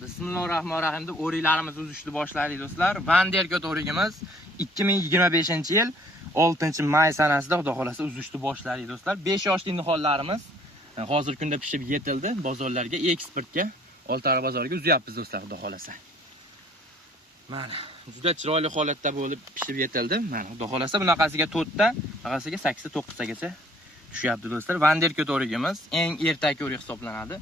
Bismillahirrahmanirrahim deb o'riklarimizni uzishni boshladik do'stlar. Vanderkot o'rigimiz 2025-yil 6-may sanasida xudo xolasa uzishni boshladik do'stlar. 5 yoshli nihollarimiz hozirgi kunda pishib yetildi, bozorlarga, eksportga, Oltiariq bozoriga uzyapmiz do'stlar xudo xolasa. Mana juda chiroyli holatda bo'lib pishib yetildi. Mana xudo xolasa bunaqasiga 4 ta, bunaqasiga 8 ta, 9 tagacha tushyapti do'stlar. Vanderkot o'rigimiz eng ertaki o'rik hisoblanadi.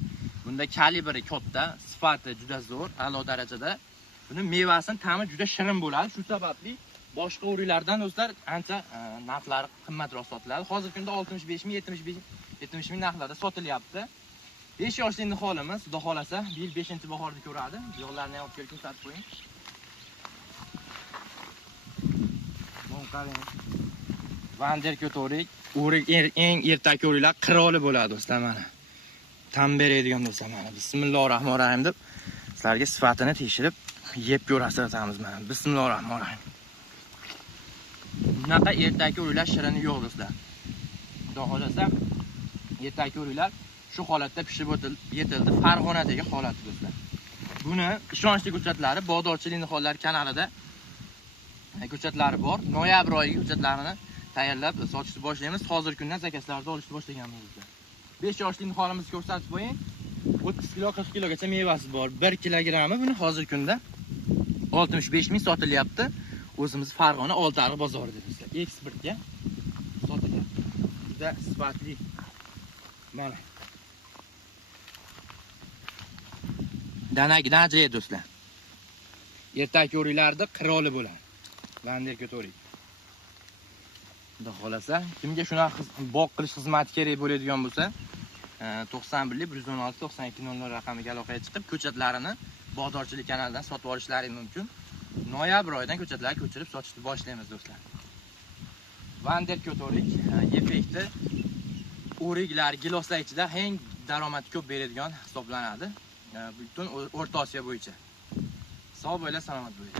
Bunda kalibri katta, sifati juda zo'r, a'lo darajada. Buni mevasining ta'mi juda shirin bo'ladi. Shu sababli boshqa o'riklardan do'stlar ancha narxlari qimmatroq sotiladi. Hozirgi kunda 65 ming, 70 ming narxlarda sotilyapti. 5 yoshli niholimiz xudo xolasa bu yil 5-bahorda ko'radi. Yo'llarni ham olib kelib ko'rsatib qo'ying. Vanderkot o'rik eng ertaki o'riklar qiroli bo'ladi do'stlar mana. Tam beradigan bo'lsa mana bismillahirrohmanirrohim deb sizlarga sifatini tekshirib yeb ko'rsatamiz mana. Bismillahirrohmanirrohim. Bunaqa ertaki o'riklar shirini yo'q do'stlar. Xudo xolasa ertaki o'riklar shu holatda pishib yetildi. Farg'onadagi holati do'stlar. Buni ishonchli ko'chatlari Bog'dorchilik nihollar kanalida ko'chatlari bor. Noyabr oyiga ko'chatlarini tayyorlab sotishni boshlaymiz. Hozirgi kundan zakazlarni olishni boshlaganmiz do'stlar. 5 yoshli niholimizni ko'rsatib qo'ying. 30 kilo, 40 kilogacha mevasi bor. 1 kilogrammi buni hozirgi kunda 65 ming sotilyapti. O'zimiz Farg'ona Oltiariq bozorida do'stlar. Eksportga sotilyapti. Juda sifatli. Mana. Danagidan ajoyib do'stlar. Ertaki o'riklarda qiroli bo'ladi. Vanderkot o'rik. Xudo xolasa, kimga shunaqa boq qilish xizmati kerak bo'ladigan bo'lsa, 91 116 92 00 raqamiga aloqaga chiqib, ko'chatlarini Bog'dorchilik kanalidan sotib olishlaringiz mumkin. Noyabr oyidan ko'chatlarga ko'chirib sotishni boshlaymiz do'stlar. Vanderkot o'rik effekti o'riklar, giloslar ichida eng daromad ko'p beradigan hisoblanadi. Butun O'rta Osiyo bo'yicha. Sog' bo'la, salomat bo'ling.